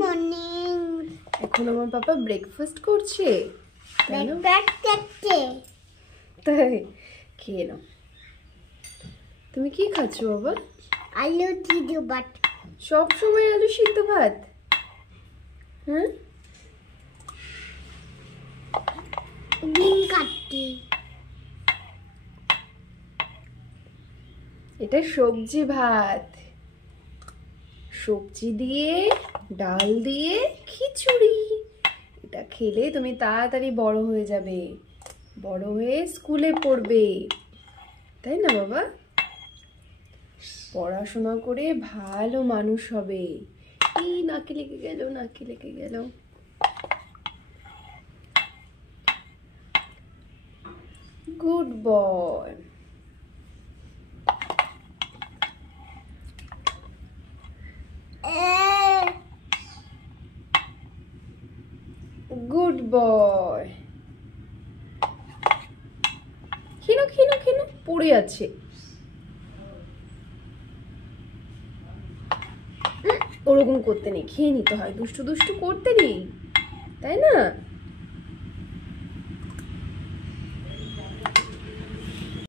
Morning. এখন আমার পাপা breakfast করছে। তাই খেয়ে নাও। তুমি কি খাচ্ছ বাবা? আলু সিদ্ধ ভাত। সব সময় আলু সিদ্ধ ভাত? হ্যাঁ, ডিম কাটছি। এটা সবজি ভাত, সবজি দিয়ে ডাল দিয়ে খিচুড়ি। এটা খেলে তুমি তাড়াতাড়ি বড় হয়ে যাবে, বড় হয়ে স্কুলে পড়বে, তাই না বাবা? পড়াশোনা করে ভালো মানুষ হবে। এই নাকে লেগে গেল, নাকে লেগে গেল। Good boy. Good boy. খেলো খেলো খেলো, পড়ে আছে। ওরকম করতে নেই, খেয়ে নিতে হয়, দুষ্টু দুষ্টু করতে নেই, তাই না?